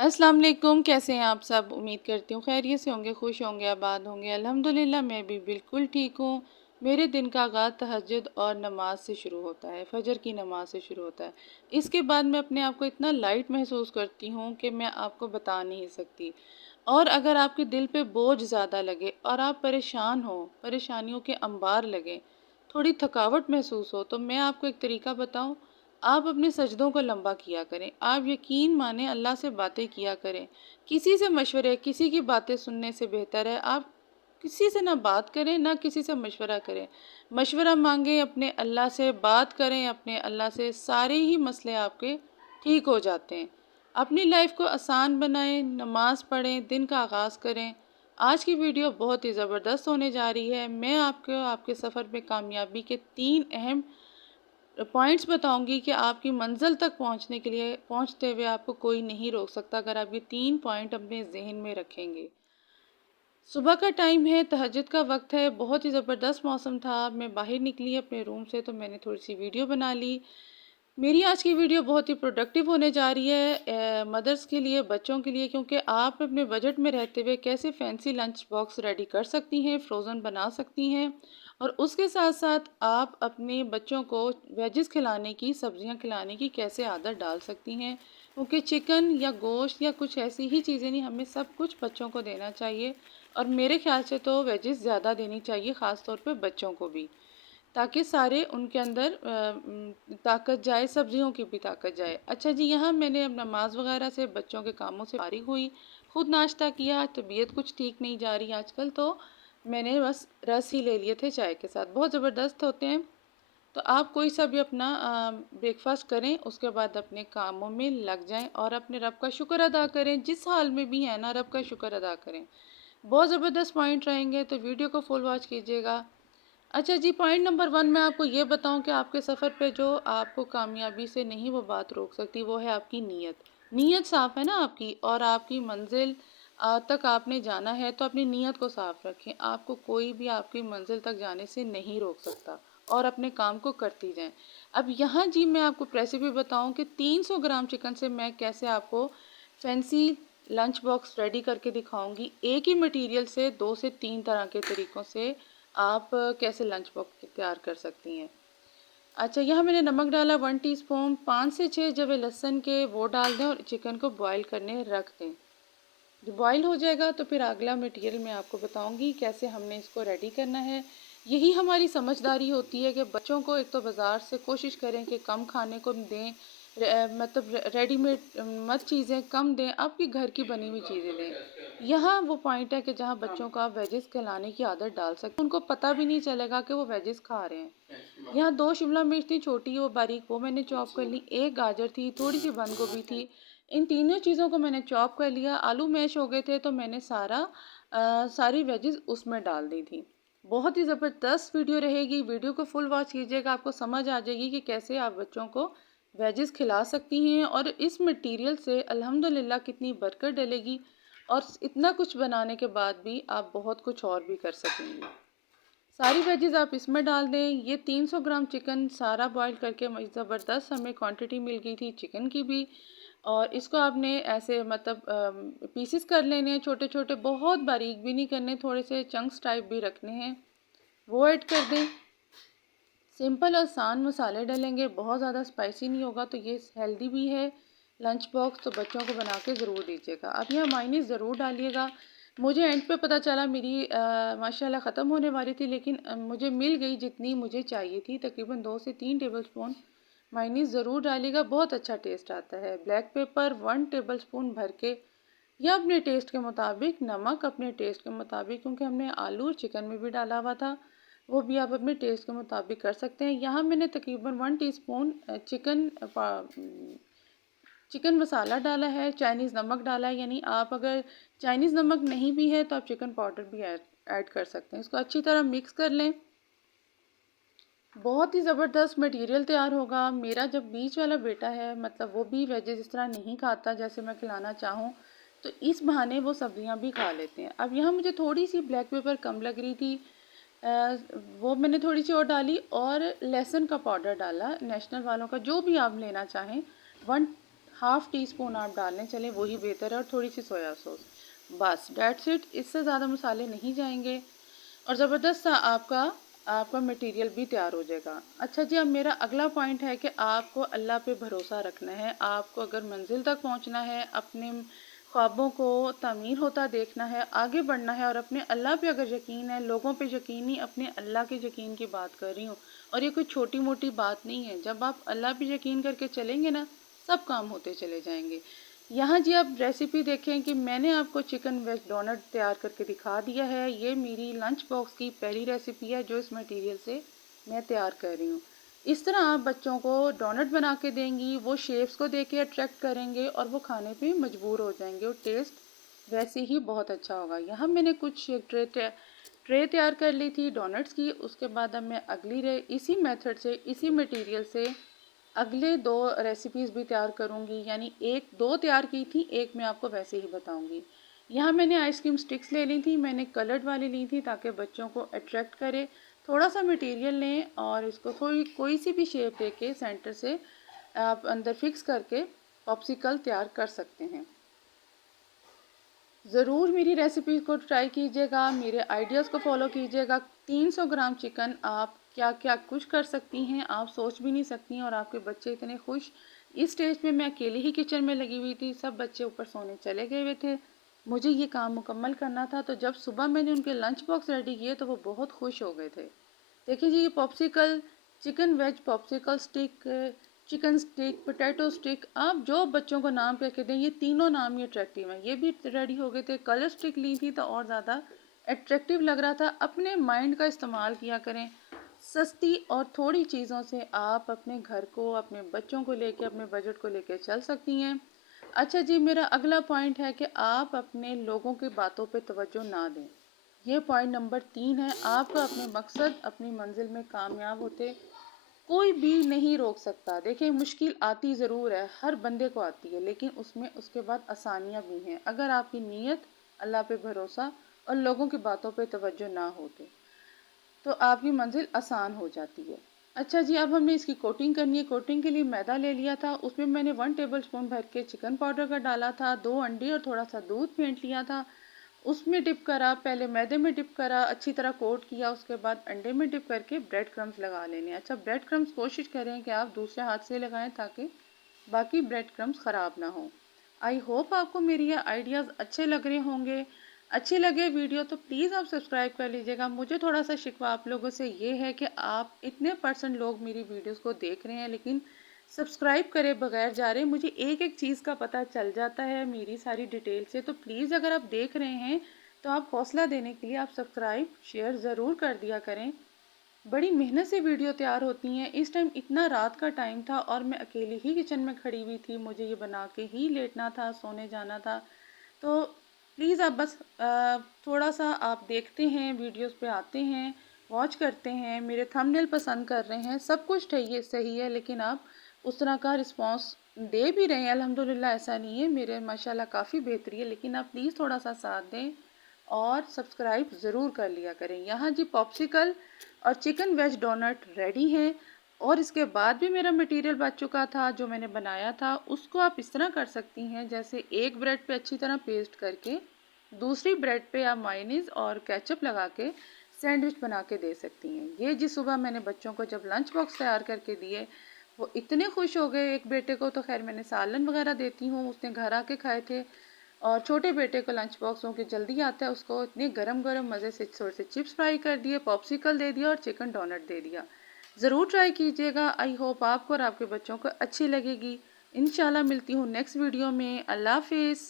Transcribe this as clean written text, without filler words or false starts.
अस्सलाम वालेकुम। कैसे हैं आप सब? उम्मीद करती हूँ खैरियत से होंगे, खुश होंगे, आबाद होंगे। अल्हम्दुलिल्लाह मैं भी बिल्कुल ठीक हूँ। मेरे दिन का आगाज़ तहज्जुद और नमाज से शुरू होता है, फजर की नमाज से शुरू होता है। इसके बाद मैं अपने आप को इतना लाइट महसूस करती हूँ कि मैं आपको बता नहीं सकती। और अगर आपके दिल पे बोझ ज़्यादा लगे और आप परेशान हो, परेशानियों के अंबार लगे, थोड़ी थकावट महसूस हो, तो मैं आपको एक तरीका बताऊँ। आप अपने सजदों को लंबा किया करें। आप यकीन माने अल्लाह से बातें किया करें। किसी से मशवरे, किसी की बातें सुनने से बेहतर है आप किसी से ना बात करें, ना किसी से मशवरा करें। मशवरा मांगें, अपने अल्लाह से बात करें, अपने अल्लाह से सारे ही मसले आपके ठीक हो जाते हैं। अपनी लाइफ को आसान बनाएं, नमाज पढ़ें, दिन का आगाज़ करें। आज की वीडियो बहुत ही ज़बरदस्त होने जा रही है। मैं आपको आपके सफ़र में कामयाबी के 3 अहम पॉइंट्स बताऊंगी कि आपकी मंजिल तक पहुंचने के लिए पहुंचते हुए आपको कोई नहीं रोक सकता अगर आप ये 3 पॉइंट अपने जहन में रखेंगे। सुबह का टाइम है, तहज्जुद का वक्त है, बहुत ही ज़बरदस्त मौसम था। मैं बाहर निकली अपने रूम से तो मैंने थोड़ी सी वीडियो बना ली। मेरी आज की वीडियो बहुत ही प्रोडक्टिव होने जा रही है मदर्स के लिए, बच्चों के लिए, क्योंकि आप अपने बजट में रहते हुए कैसे फैंसी लंच बॉक्स रेडी कर सकती हैं, फ्रोज़न बना सकती हैं, और उसके साथ साथ आप अपने बच्चों को वेजिस खिलाने की, सब्जियां खिलाने की कैसे आदत डाल सकती हैं। क्योंकि चिकन या गोश्त या कुछ ऐसी ही चीज़ें नहीं, हमें सब कुछ बच्चों को देना चाहिए। और मेरे ख्याल से तो वेजिस ज़्यादा देनी चाहिए, ख़ास तौर पे बच्चों को भी, ताकि सारे उनके अंदर ताकत जाए, सब्जियों की भी ताकत जाए। अच्छा जी, यहाँ मैंने अब नमाज वगैरह से, बच्चों के कामों से फारिग हुई, खुद नाश्ता किया। तबीयत कुछ ठीक नहीं जा रही आजकल, तो मैंने बस रस ही ले लिए थे चाय के साथ, बहुत ज़बरदस्त होते हैं। तो आप कोई सा भी अपना ब्रेकफास्ट करें, उसके बाद अपने कामों में लग जाएं और अपने रब का शुक्र अदा करें। जिस हाल में भी है ना, रब का शुक्र अदा करें। बहुत ज़बरदस्त पॉइंट रहेंगे, तो वीडियो को फुल वॉच कीजिएगा। अच्छा जी, पॉइंट नंबर 1 मैं आपको ये बताऊं कि आपके सफ़र पे जो आपको कामयाबी से नहीं वो बात रोक सकती, वो है आपकी नीयत। नीयत साफ़ है ना आपकी, और आपकी मंजिल तक आपने जाना है, तो अपनी नीयत को साफ़ रखें। आपको कोई भी आपकी मंजिल तक जाने से नहीं रोक सकता, और अपने काम को करती जाएं। अब यहाँ जी मैं आपको रेसिपी बताऊं कि 300 ग्राम चिकन से मैं कैसे आपको फैंसी लंच बॉक्स रेडी करके दिखाऊंगी। एक ही मटेरियल से 2 से 3 तरह के तरीक़ों से आप कैसे लंच बॉक्स तैयार कर सकती हैं। अच्छा, यहाँ मैंने नमक डाला 1 टीस्पून, 5 से 6 जब लहसुन के वो डाल दें और चिकन को बॉईल करने रख दें। जब बॉईल हो जाएगा तो फिर अगला मटेरियल मैं आपको बताऊंगी कैसे हमने इसको रेडी करना है। यही हमारी समझदारी होती है कि बच्चों को एक तो बाज़ार से कोशिश करें कि कम खाने को दें, मतलब रेडीमेड मत चीज़ें कम दें, आपकी घर की बनी हुई चीज़ें दें। यहाँ वो पॉइंट है कि जहाँ बच्चों को आप वेजिस खिलाने की आदत डाल सकते हैं, उनको पता भी नहीं चलेगा कि वो वेजिस खा रहे हैं। यहाँ 2 शिमला मिर्च थी छोटी, वो बारीक, वो मैंने चॉप कर ली। 1 गाजर थी, थोड़ी सी बंद गोभी थी। इन तीनों चीज़ों को मैंने चॉप कर लिया। आलू मैश हो गए थे, तो मैंने सारी वेजिस उसमें डाल दी थी। बहुत ही ज़बरदस्त वीडियो रहेगी, वीडियो को फुल वॉच कीजिएगा, आपको समझ आ जाएगी कि कैसे आप बच्चों को वेजिस खिला सकती हैं। और इस मटेरियल से अल्हम्दुलिल्लाह कितनी बरकत डलेगी, और इतना कुछ बनाने के बाद भी आप बहुत कुछ और भी कर सकेंगी। सारी वेजेस आप इसमें डाल दें। ये 300 ग्राम चिकन सारा बॉईल करके ज़बरदस्त हमें क्वांटिटी मिल गई थी चिकन की भी। और इसको आपने ऐसे मतलब पीसेस कर लेने हैं छोटे छोटे, बहुत बारीक भी नहीं करने, थोड़े से चंक्स टाइप भी रखने हैं, वो ऐड कर दें। सिंपल और आसान मसाले डलेंगे, बहुत ज़्यादा स्पाइसी नहीं होगा, तो ये हेल्दी भी है लंच बॉक्स, तो बच्चों को बना के ज़रूर दीजिएगा। अब यहाँ मायनीस ज़रूर डालिएगा। मुझे एंड पे पता चला मेरी माशाल्लाह ख़त्म होने वाली थी, लेकिन मुझे मिल गई जितनी मुझे चाहिए थी, तकरीबन 2 से 3 टेबल स्पून मायनीस ज़रूर डालिएगा, बहुत अच्छा टेस्ट आता है। ब्लैक पेपर 1 टेबल स्पून भर के, या अपने टेस्ट के मुताबिक, नमक अपने टेस्ट के मुताबिक, क्योंकि हमने आलू और चिकन में भी डाला हुआ था, वो भी आप अपने टेस्ट के मुताबिक कर सकते हैं। यहाँ मैंने तकरीबन 1 टीस्पून चिकन मसाला डाला है, चाइनीज़ नमक डाला है। यानी आप अगर चाइनीज़ नमक नहीं भी है तो आप चिकन पाउडर भी ऐड कर सकते हैं। इसको अच्छी तरह मिक्स कर लें। बहुत ही ज़बरदस्त मटेरियल तैयार होगा। मेरा जब बीच वाला बेटा है, मतलब वो भी वेजेस इस तरह नहीं खाता जैसे मैं खिलाना चाहूँ, तो इस बहाने वो सब्जियां भी खा लेते हैं। अब यहाँ मुझे थोड़ी सी ब्लैक पेपर कम लग रही थी, वो मैंने थोड़ी सी और डाली, और लहसुन का पाउडर डाला, नेशनल वालों का जो भी आप लेना चाहें। वन हाफ़ टी स्पून आप डालने चलें, वही बेहतर है, और थोड़ी सी सोया सॉस, बस डेट्स इट। इससे ज़्यादा मसाले नहीं जाएंगे और ज़बरदस्त सा आपका आपका मटेरियल भी तैयार हो जाएगा। अच्छा जी, अब मेरा अगला पॉइंट है कि आपको अल्लाह पे भरोसा रखना है। आपको अगर मंजिल तक पहुंचना है, अपने ख्वाबों को तामीर होता देखना है, आगे बढ़ना है, और अपने अल्लाह पे अगर यकीन है, लोगों पे यकीन नहीं, अपने अल्लाह के यकीन की बात कर रही हूँ, और ये कोई छोटी मोटी बात नहीं है। जब आप अल्लाह पे यकीन करके चलेंगे ना, सब काम होते चले जाएंगे। यहाँ जी आप रेसिपी देखें कि मैंने आपको चिकन वेज डोनट तैयार करके दिखा दिया है। ये मेरी लंच बॉक्स की पहली रेसिपी है जो इस मटेरियल से मैं तैयार कर रही हूँ। इस तरह आप बच्चों को डोनट बना के देंगी, वो शेप्स को देख के अट्रैक्ट करेंगे और वो खाने पे मजबूर हो जाएंगे, और टेस्ट वैसे ही बहुत अच्छा होगा। यहाँ मैंने कुछ ट्रे तैयार कर ली थी डोनट्स की। उसके बाद अब मैं अगली इसी मेथड से, इसी मटेरियल से अगले दो रेसिपीज़ भी तैयार करूँगी। यानी एक दो तैयार की थी, एक मैं आपको वैसे ही बताऊँगी। यहाँ मैंने आइसक्रीम स्टिक्स ले ली थी, मैंने कलर्ड वाली ली थी ताकि बच्चों को अट्रैक्ट करे। थोड़ा सा मटेरियल लें और इसको थोड़ी कोई सी भी शेप देके सेंटर से आप अंदर फिक्स करके पॉप्सिकल तैयार कर सकते हैं। ज़रूर मेरी रेसिपी को ट्राई कीजिएगा, मेरे आइडियाज़ को फॉलो कीजिएगा। 300 ग्राम चिकन आप क्या क्या कुछ कर सकती हैं, आप सोच भी नहीं सकती हैं, और आपके बच्चे इतने खुश। इस स्टेज पे मैं अकेले ही किचन में लगी हुई थी, सब बच्चे ऊपर सोने चले गए हुए थे, मुझे ये काम मुकम्मल करना था। तो जब सुबह मैंने उनके लंच बॉक्स रेडी किए तो वो बहुत खुश हो गए थे। देखिए जी, ये popsicle, chicken veg popsicle stick, chicken stick, potato stick, आप जो बच्चों को नाम कह के दें, ये तीनों नाम ही अट्रैक्टिव हैं। ये भी रेडी हो गए थे। कलर स्टिक ली थी तो और ज़्यादा अट्रैक्टिव लग रहा था। अपने माइंड का इस्तेमाल किया करें। सस्ती और थोड़ी चीज़ों से आप अपने घर को, अपने बच्चों को लेके, अपने बजट को लेके चल सकती हैं। अच्छा जी, मेरा अगला पॉइंट है कि आप अपने लोगों की बातों पे तवज्जो ना दें। ये पॉइंट नंबर 3 है। आपका अपने मकसद, अपनी मंजिल में कामयाब होते कोई भी नहीं रोक सकता। देखिए, मुश्किल आती ज़रूर है, हर बंदे को आती है, लेकिन उसमें उसके बाद आसानियाँ भी हैं। अगर आपकी नीयत, अल्लाह पे भरोसा और लोगों की बातों पे तवज्जो ना हो तो आपकी मंजिल आसान हो जाती है। अच्छा जी, अब हमने इसकी कोटिंग करनी है। कोटिंग के लिए मैदा ले लिया था, उसमें मैंने 1 टेबल स्पून भर के चिकन पाउडर का डाला था, 2 अंडे और थोड़ा सा दूध फेंट लिया था। उसमें डिप करा, पहले मैदे में डिप करा, अच्छी तरह कोट किया, उसके बाद अंडे में डिप करके ब्रेड क्रम्स लगा लेने। अच्छा, ब्रेड क्रम्स कोशिश करें कि आप दूसरे हाथ से लगाएं ताकि बाकी ब्रेड क्रम्स ख़राब ना हो। आई होप आपको मेरी ये आइडियाज़ अच्छे लग रहे होंगे। अच्छे लगे वीडियो तो प्लीज़ आप सब्सक्राइब कर लीजिएगा। मुझे थोड़ा सा शिकवा आप लोगों से ये है कि आप इतने % लोग मेरी वीडियोस को देख रहे हैं लेकिन सब्सक्राइब करे बगैर जा रहे हैं। मुझे एक एक चीज़ का पता चल जाता है मेरी सारी डिटेल से। तो प्लीज़ अगर आप देख रहे हैं तो आप हौसला देने के लिए आप सब्सक्राइब शेयर ज़रूर कर दिया करें। बड़ी मेहनत से वीडियो तैयार होती हैं। इस टाइम इतना रात का टाइम था और मैं अकेली ही किचन में खड़ी हुई थी, मुझे ये बना के ही लेटना था, सोने जाना था। तो प्लीज़ आप बस थोड़ा सा आप देखते हैं, वीडियोस पे आते हैं, वॉच करते हैं, मेरे थंबनेल पसंद कर रहे हैं, सब कुछ सही है, लेकिन आप उस तरह का रिस्पांस दे भी रहे हैं। अल्हम्दुलिल्लाह, ऐसा नहीं है, मेरे माशाल्लाह काफ़ी बेहतरी है, लेकिन आप प्लीज़ थोड़ा सा साथ दें और सब्सक्राइब ज़रूर कर लिया करें। यहाँ जी पॉप्सिकल और चिकन वेज डोनट रेडी हैं, और इसके बाद भी मेरा मटेरियल बच चुका था जो मैंने बनाया था। उसको आप इस तरह कर सकती हैं, जैसे एक ब्रेड पे अच्छी तरह पेस्ट करके दूसरी ब्रेड पे आप मायोनीज और केचप लगा के सैंडविच बना के दे सकती हैं। ये जी सुबह मैंने बच्चों को जब लंच बॉक्स तैयार करके दिए, वो इतने खुश हो गए। एक बेटे को तो खैर मैंने सालन वगैरह देती हूँ, उसने घर आके खाए थे, और छोटे बेटे को लंच बॉक्स हो के जल्दी आता है, उसको इतने गरम गरम मज़े से थोड़े से चिप्स फ्राई कर दिए, पॉप्सिकल दे दिया और चिकन डोनट दे दिया। ज़रूर ट्राई कीजिएगा। आई होप आपको और आपके बच्चों को अच्छी लगेगी। इंशाल्लाह मिलती हूँ नेक्स्ट वीडियो में। अल्लाह हाफिज़।